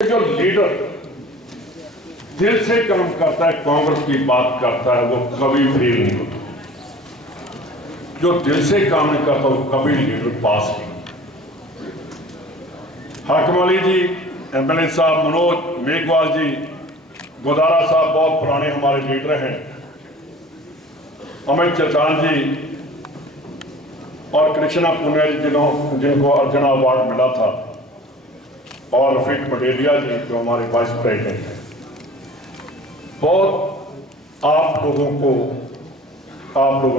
जो लीडर दिल से काम करता है, कांग्रेस की बात करता है, वो कभी फेल नहीं होता। जो दिल से काम नहीं करता वो कभी लीडर पास नहीं। हाकिम अली जी, एमएलए साहब, मनोज मेघवाल जी, गोदारा साहब बहुत पुराने हमारे लीडर हैं, अमित चचान जी और कृष्णा पुनिया जी जिनको अर्जुन अवार्ड मिला था, और रफीक मडेलिया जी जो हमारे वाइस प्रेसिडेंट हैं। बहुत आप लोगों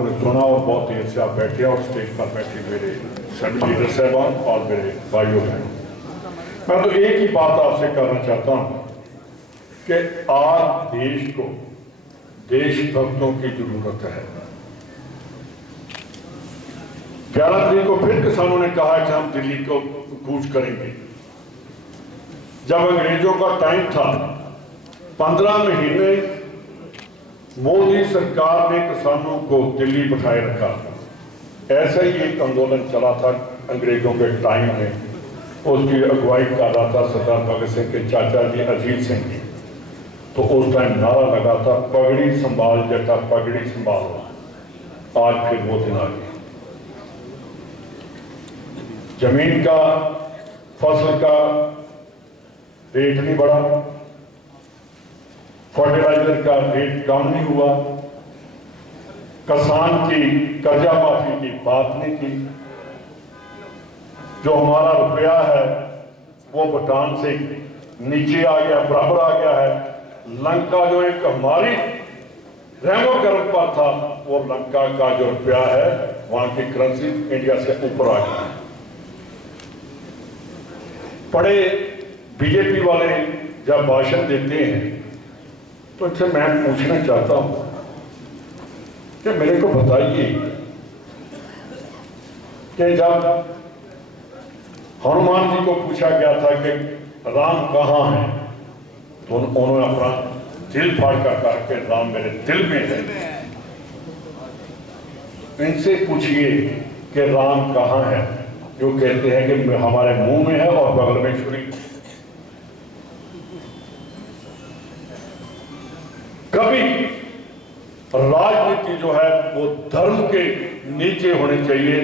ने सुना और बहुत देर से आप बैठे और स्टेज पर बैठे मेरे सभी लीडर साहबान और मेरे भाइयों बहनों, मैं तो एक ही बात आपसे करना चाहता हूं कि आज देश को देशभक्तों की जरूरत है। 11 तारीख को फिर किसानों ने कहा कि हम दिल्ली को कूच करेंगे। जब अंग्रेजों का टाइम था, 15 महीने मोदी सरकार ने किसानों को दिल्ली बिठाए रखा। ऐसा ही एक आंदोलन चला था अंग्रेजों के टाइम में, उसकी अगुवाई कर रहा था सरदार भगत सिंह के चाचा जी अजीत सिंह जी। तो उस टाइम नारा लगा था, पगड़ी संभाल जटा पगड़ी संभाल। आज फिर वो दिन आ गया। जमीन का, फसल का रेट नहीं बढ़ा, फर्टिलाइजर का रेट कम नहीं हुआ, किसान की कर्जा माफी की बात नहीं की। जो हमारा रुपया है वो भूटान से नीचे आ गया, बराबर आ गया है। लंका जो एक हमारी रेमो कर्व पर था, वो लंका का जो रुपया है वहां की करेंसी इंडिया से ऊपर आ गया। बड़े बीजेपी वाले जब भाषण देते हैं तो इनसे मैं पूछना चाहता हूं कि मेरे को बताइए कि जब हनुमान जी को पूछा गया था कि राम कहाँ है, तो उन्होंने अपना दिल फाड़ कर कहा कि राम मेरे दिल में है। इनसे पूछिए कि राम कहाँ है, जो कहते हैं कि हमारे मुंह में है और बगल में छुरी। कभी राजनीति जो है वो धर्म के नीचे होनी चाहिए,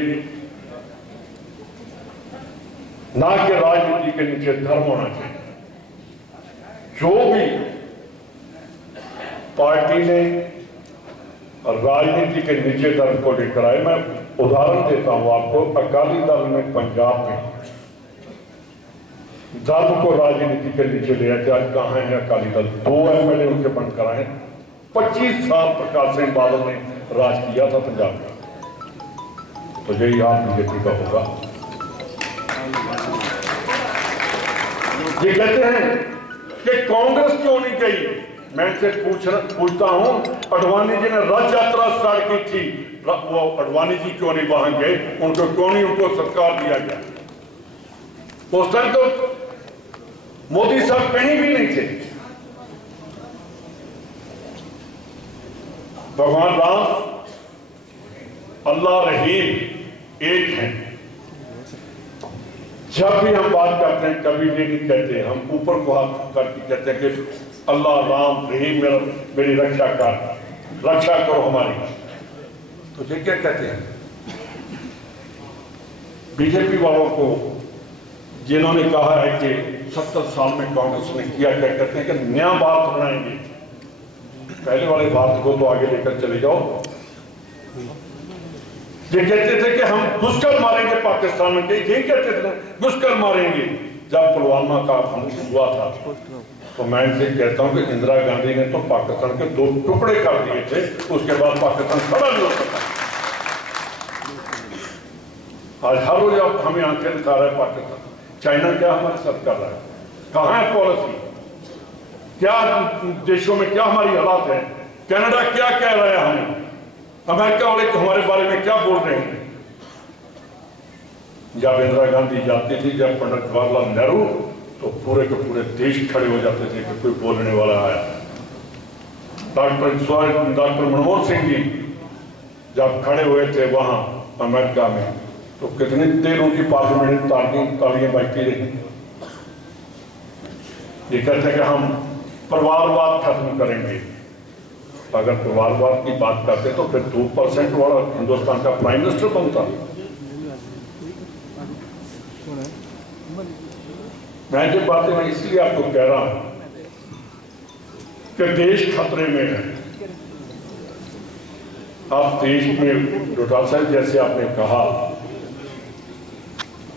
ना कि राजनीति के नीचे धर्म होना चाहिए। जो भी पार्टी ने राजनीति के नीचे धर्म को लेकर आए, मैं उदाहरण देता हूं आपको। अकाली दल में पंजाब में धर्म को राजनीति के नीचे ले आते। आज कहां है अकाली दल? 2 एमएलए उनके बनकर आए। 25 साल प्रकाश सिंह बादल ने राज किया था पंजाब में। तो यही आप बीजेपी का होगा। ये कहते हैं कि कांग्रेस क्यों नहीं गई। मैं इनसे पूछता हूं, अडवाणी जी ने रथ यात्रा स्टार्ट की थी, वो अडवाणी जी क्यों नहीं वहां गए? उनको क्यों नहीं उनको सत्कार दिया गया? उस टाइम तो मोदी साहब कहीं भी नहीं थे। भगवान राम, अल्लाह रहीम एक है। जब भी हम बात करते हैं कभी ये नहीं कहते, हम ऊपर को हाथ करके कहते हैं कि अल्लाह राम रहीम मेरी रक्षा करो हमारी। तो ये क्या कहते हैं? बीजेपी वालों को जिन्होंने कहा है कि 70 साल में कांग्रेस ने किया, क्या कहते हैं कि नया भारत बनाएंगे। पहले वाले भारत को तो आगे लेकर चले जाओ। ये कहते थे कि हम घुसकर मारेंगे पाकिस्तान में, यही कहते थे घुसकर मारेंगे। जब पुलवामा का हमला हुआ था तो मैं इनसे कहता हूं कि इंदिरा गांधी ने तो पाकिस्तान के 2 टुकड़े कर दिए थे, उसके बाद पाकिस्तान खड़ा नहीं हो सका। आज हर रोज अब हमें आंखें दिखा रहा है पाकिस्तान। चाइना क्या हमारे साथ कर रहा है? कहां है पॉलिसी? क्या देशों में क्या हमारी हालात है? कनाडा क्या कह रहा है हमें? अमेरिका वाले हमारे बारे में क्या बोल रहे हैं? जब इंदिरा गांधी जाती थी, जब पंडित जवाहरलाल नेहरू, तो पूरे के पूरे देश खड़े हो जाते थे कि कोई बोलने वाला आया। डॉक्टर मनमोहन सिंह जी जब खड़े हुए थे वहां अमेरिका में, तो कितनी देर उनकी पार्लियामेंट तालियां बजती रही। ये कहते हैं कि हम परिवारवाद खत्म करेंगे। अगर परिवारवाद की बात करते तो फिर 2% वाला हिंदुस्तान का प्राइम मिनिस्टर बनता। मैं ये बातें मैं इसलिए आपको कह रहा हूं कि देश खतरे में है। आप देश में डोटाल साहब जैसे आपने कहा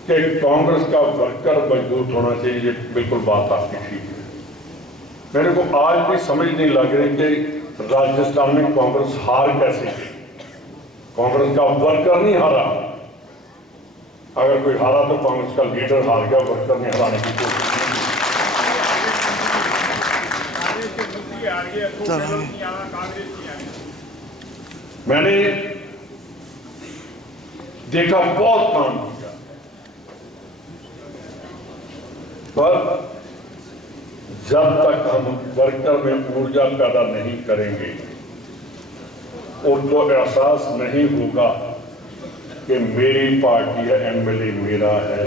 कि कांग्रेस का वर्कर मजबूत होना चाहिए, ये बिल्कुल बात आपकी ठीक है। मेरे को आज भी समझ नहीं लग रही कि राजस्थान में कांग्रेस हार कैसे गई। कांग्रेस का वर्कर नहीं हारा। अगर कोई हारा तो कांग्रेस का लीडर हार गया, वर्कर ने हराने की कोशिश की। मैंने देखा बहुत काम किया, पर जब तक हम वर्कर में ऊर्जा पैदा नहीं करेंगे, उनको एहसास नहीं होगा कि मेरी पार्टी है, एमएलए मेरा है।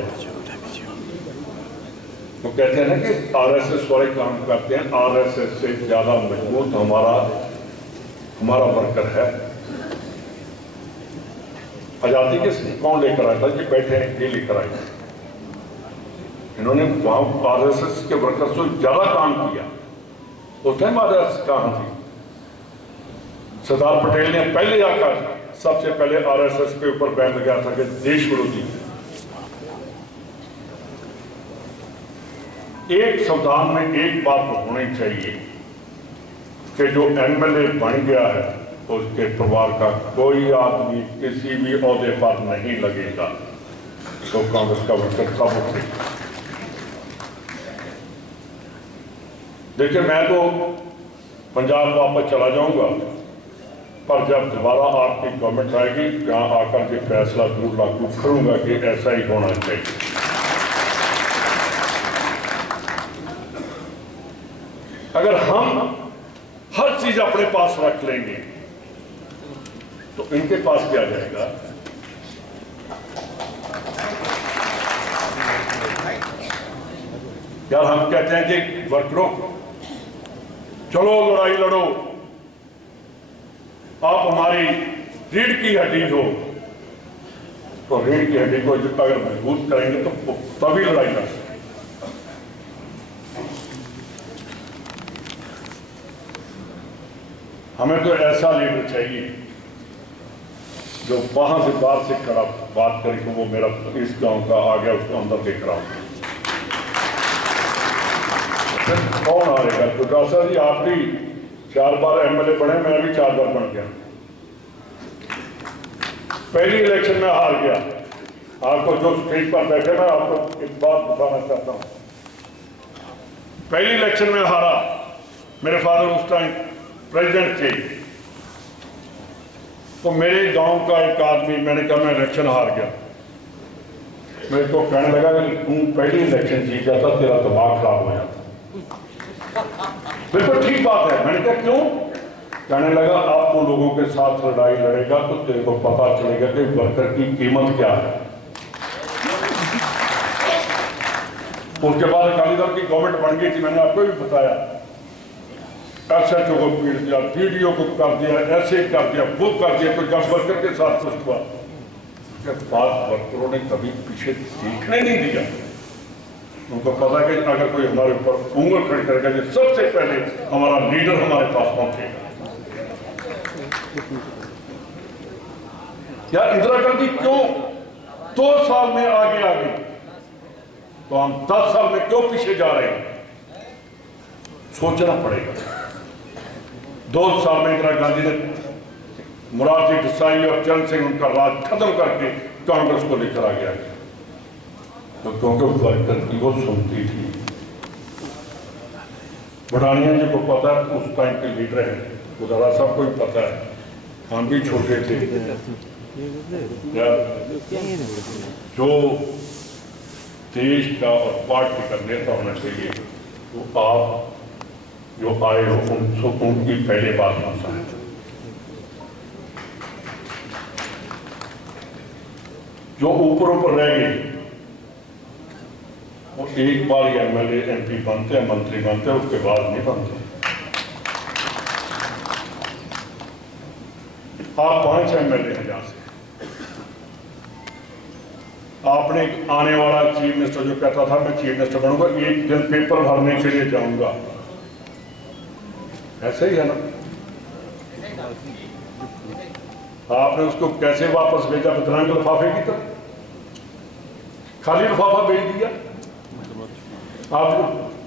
तो कहते हैं ना कि आरएसएस वाले काम करते हैं, आरएसएस से ज्यादा मजबूत हमारा वर्कर है। आजादी के कौन लेकर आया था? ये बैठे हैं, ये लेकर आए। इन्होंने वहां आरएसएस के वर्कर्स से ज्यादा काम किया। उस टाइम आरएसएस कहां थी? सरदार पटेल ने पहले आकर सबसे पहले आरएसएस के ऊपर बैन लगाया था कि देश विरोधी। एक संविधान में एक बात होनी चाहिए कि जो एमएलए बन गया है उसके परिवार का कोई आदमी किसी भी ओहदे पर नहीं लगेगा, तो कांग्रेस का वर्कर कब उठेगा? देखिए, मैं तो पंजाब वापस चला जाऊंगा, पर जब दोबारा आपकी गवर्नमेंट आएगी, जहां आकर के फैसला जरूर लागू करूंगा कि ऐसा ही होना चाहिए। अगर हम हर चीज अपने पास रख लेंगे तो इनके पास क्या जाएगा? यार, हम कहते हैं कि वर्करों चलो लड़ाई लड़ो, आप हमारी रीढ़ की हड्डी हो, तो रीढ़ की हड्डी को अगर मजबूत करेंगे तो तभी लड़ाई लड़ सकते। हमें तो ऐसा लीडर चाहिए जो वहां से बाहर से खड़ा बात करे कि वो मेरा इस गांव का आ गया, उसको अंदर देख रहा हूं। कौन हारेगा? गुजरात साहब जी, आप भी 4 बार एमएलए बने, मैं भी 4 बार बन गया। पहली इलेक्शन में हार गया। आपको जो स्टेज पर बैठे, मैं आपको एक बात बताना चाहता हूं। पहली इलेक्शन में हारा, मेरे फादर उस टाइम प्रेसिडेंट थे, तो मेरे गांव का एक आदमी, मैंने कहा मैं इलेक्शन हार गया, मेरे को कहने लगा कि तू पहली इलेक्शन जीत जाता, तेरा दिमाग खराब हो जाता। बिल्कुल ठीक बात है। मैंने कहा क्यों? कहने लगा आप तो लोगों के साथ लड़ाई लड़ेगा तो तेरे को पता चलेगा कि वर्कर की कीमत क्या है। उसके बाद अकाली दल की गवर्नमेंट बन गई थी, मैंने आपको भी बताया। एसएचओ को पीट दिया, पीडीओ को कर दिया, ऐसे कर दिया, वो कर दिया, तो जब वर्कर के साथ कुछ हुआ उसके बाद वर्करों ने कभी पीछे देखने नहीं दिया। उनको पता कि अगर कोई हमारे ऊपर उंगल खड़ी करेगा, जो सबसे पहले हमारा लीडर हमारे पास पहुंचेगा। या इंदिरा गांधी क्यों 2 साल में आगे आ गई, तो हम 10 साल में क्यों पीछे जा रहे हैं? सोचना पड़ेगा। 2 साल में इंदिरा गांधी ने मोरारजी देसाई और चरण सिंह उनका राज खत्म करके कांग्रेस को लेकर आ गया, तो क्योंकि वर्कर की वो सुनती थी। बढ़ानिया जी को पता है, उस टाइम के लीडर है, गुजारा साहब को भी पता है, हम भी छोटे थे। जो देश का और पार्टी का नेता होना चाहिए, तो आप जो आए हो उनकी पहले बात सुनता है। जो ऊपर ऊपर रह गए वो एक बार ही एमएलए एमपी बनते हैं, मंत्री बनते हैं, उसके बाद नहीं बनते। आप 5 एमएलए हैं यहां से। आपने आने वाला चीफ मिनिस्टर जो कहता था मैं चीफ मिनिस्टर बनूंगा, एक दिन पेपर भरने के लिए जाऊंगा, ऐसे ही है ना? आपने उसको कैसे वापस भेजा? बदरंग लिफाफे की तरह खाली लिफाफा भेज दिया। आप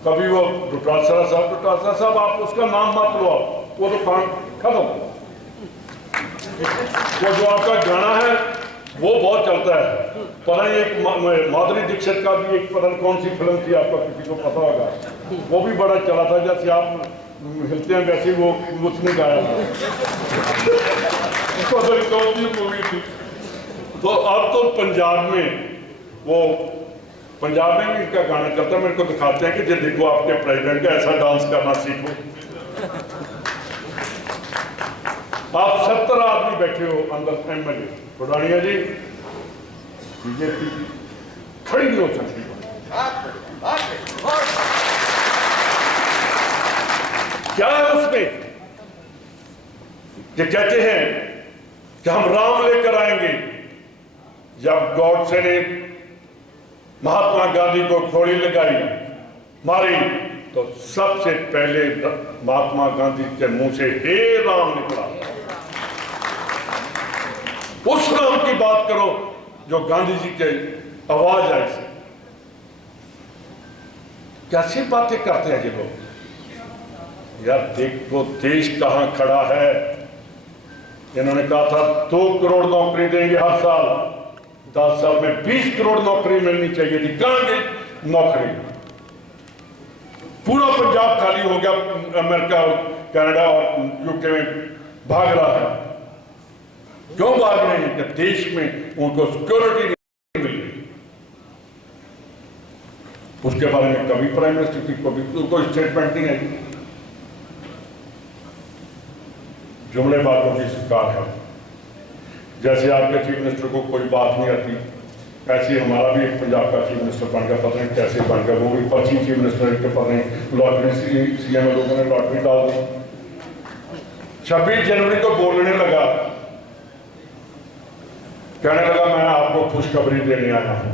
कभी वो डोटासरा साहब आप उसका नाम मत लो, आप वो तो काम खत्म। वो जो आपका गाना है वो बहुत चलता है, पता नहीं एक माधुरी दीक्षित का भी एक पता नहीं कौन सी फिल्म थी, आपका किसी को पता होगा, वो भी बड़ा चला था, जैसे आप हिलते हैं वैसे वो उसने गाया था। कौन सी मूवी थी? तो अब तो पंजाब में भी इनका गाना चलता है। मेरे को दिखाते हैं कि जो देखो आपके प्रेसिडेंट का ऐसा डांस करना सीखो। आप 70 आदमी बैठे हो अंदर एमएलए, बुढ़ानिया जी बीजेपी खड़ी नहीं हो सकती। क्या है उसमें? ये कहते हैं कि हम राम लेकर आएंगे। जब गॉडसे ने महात्मा गांधी को गोली लगाई, मारी, तो सबसे पहले महात्मा गांधी के मुंह से हे राम निकला। उस राम की बात करो जो गांधी जी के आवाज आई से। कैसी बातें करते हैं ये लोग? यार देखो देश कहां खड़ा है। इन्होंने कहा था 2 करोड़ नौकरी देंगे हर साल, 10 साल में 20 करोड़ नौकरी मिलनी चाहिए थी। कहां गई नौकरी? पूरा पंजाब खाली हो गया, अमेरिका और कनाडा और यूके में भाग रहा है। क्यों भाग रहे हैं? कि देश में उनको सिक्योरिटी नहीं मिल रही। उसके बारे में कभी प्राइम मिनिस्टर की कोई स्टेटमेंट नहीं आई। जुमले बातों की सरकार है। जैसे आपके चीफ मिनिस्टर को कोई बात नहीं आती, ऐसे हमारा भी एक पंजाब का चीफ मिनिस्टर बन गया, पता नहीं कैसे बन गया, वो भी 25 चीफ मिनिस्टर के पता नहीं लॉटरी सीएम लोगों ने लॉटरी डाल दी। 26 जनवरी को बोलने लगा, कहने लगा मैं आपको खुशखबरी देने आया हूं।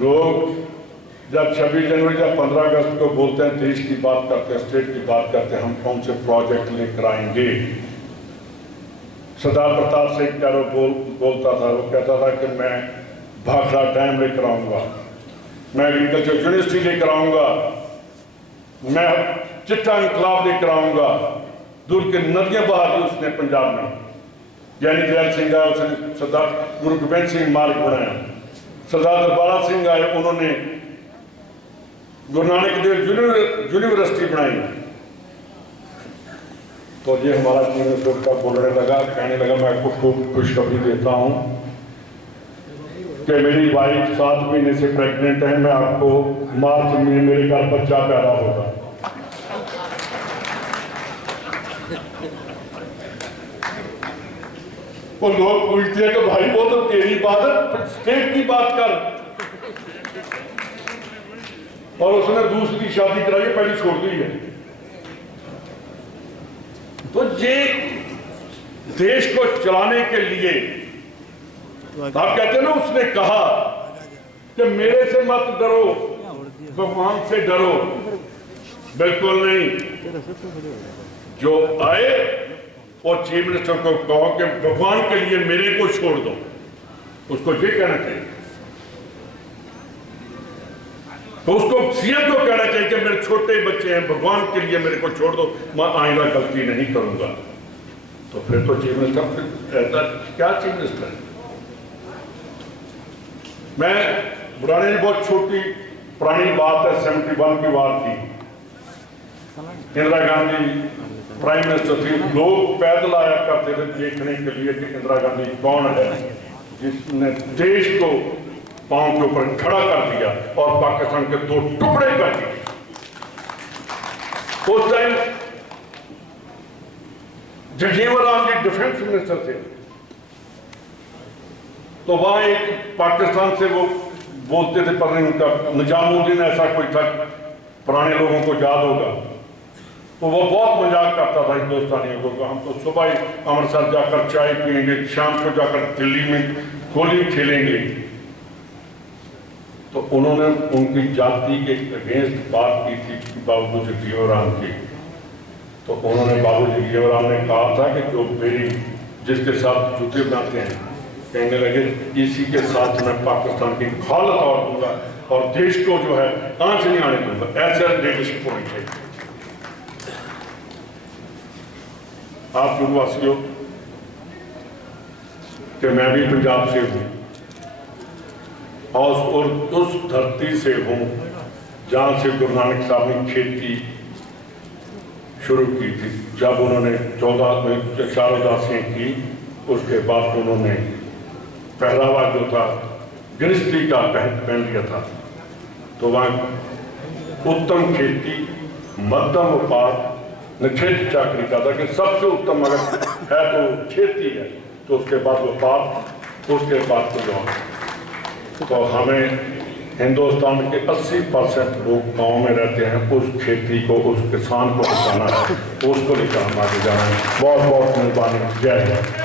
लोग जब 26 जनवरी जब 15 अगस्त को बोलते हैं, देश की बात करते हैं, स्टेट की बात करते हैं, हम कौन से प्रोजेक्ट लेकर आएंगे। सरदार प्रताप सिंह कैरो बोलता था, वो कहता था कि मैं भाखड़ा डैम लेकर आऊंगा, मैं एग्रीकल्चर यूनिवर्सिटी लेकर आऊंगा, मैं चिट्टा इनकलाब लेकर आऊंगा। दूर की नदियां बहा दी उसने पंजाब में। ज्ञानी जैल सिंह आया, उसने सरदार गुरु गोबिंद सिंह मार्ग बनाया। सरदार दरबारा सिंह आए, उन्होंने गुरु नानक देव यूनिवर्सिटी बनाई। तो ये हमारा चीफ मिनिस्टर का बोलने लगा, कहने लगा मैं आपको खूब खुशखबरी देता हूं कि मेरी वाइफ 7 महीने से प्रेग्नेंट है, मैं आपको मार्च में मेरे घर बच्चा पैदा होगा। वो लोग पूछते हैं कि भाई वो तो तेरी बात है, स्टेट की बात कर। और उसने दूसरी शादी कराई, पहली छोड़ दी है। तो ये देश को चलाने के लिए आप कहते हैं ना, उसने कहा कि मेरे से मत डरो, भगवान से डरो। बिल्कुल नहीं। जो आए और चीफ मिनिस्टर को कहो कि भगवान के लिए मेरे को छोड़ दो, उसको ये कहना चाहिए। तो उसको सीएम को कहना चाहिए कि मेरे छोटे बच्चे हैं, भगवान के लिए मेरे को छोड़ दो, मैं आइंदा गलती नहीं करूंगा। तो फिर तो चीफ मिनिस्टर क्या चीफ मिनिस्टर है? मैं बुढ़ाने की बहुत छोटी पुरानी बात है, 71 की बात थी। इंदिरा गांधी प्राइम मिनिस्टर थी। लोग पैदल आया करते थे देखने के लिए कि इंदिरा गांधी कौन है जिसने देश को पांव के ऊपर खड़ा कर दिया और पाकिस्तान के 2 टुकड़े कर दिए। उस time Jagjivan Ram ji defence minister थे। तो वहां एक पाकिस्तान से वो बोलते थे, पर नहीं उनका निजामुद्दीन ऐसा कोई था, पुराने लोगों को याद होगा, तो वो बहुत मजाक करता था हिंदुस्तानियों को। हम तो सुबह ही अमृतसर जाकर चाय पियेंगे, शाम को जाकर दिल्ली में होली खेलेंगे। तो उन्होंने उनकी जाति के अगेंस्ट बात की थी बाबू जगजीवन राम की। तो उन्होंने बाबू जगजीवन राम ने कहा था कि जो मेरी जिसके साथ जूते बनाते हैं, कहने लगे इसी के साथ मैं पाकिस्तान की खाल तोड़ दूंगा और देश को जो है आंच नहीं आने दूंगा। ऐसे लीडरशिप होनी चाहिए। आप जुड़वासियों कि मैं भी पंजाब से हूँ और उस धरती से हूँ जहाँ से गुरु नानक साहब ने खेती शुरू की थी। जब उन्होंने 14 में 4 उदासियाँ की, उसके बाद उन्होंने पहरावा जो था गृहस्थी का पहन लिया था। तो वहाँ उत्तम खेती, मध्यम व्यापार, न खेती चाकरी का था कि सबसे उत्तम अगर है तो खेती है, तो उसके बाद व्यापार, उसके बाद तो जॉब। तो हमें हिंदुस्तान के 80% लोग गांव में रहते हैं, उस खेती को, उस किसान को बचाना है, उसको लेकर हम आगे जाना है। बहुत बहुत मेहरबानी। जय हिंद।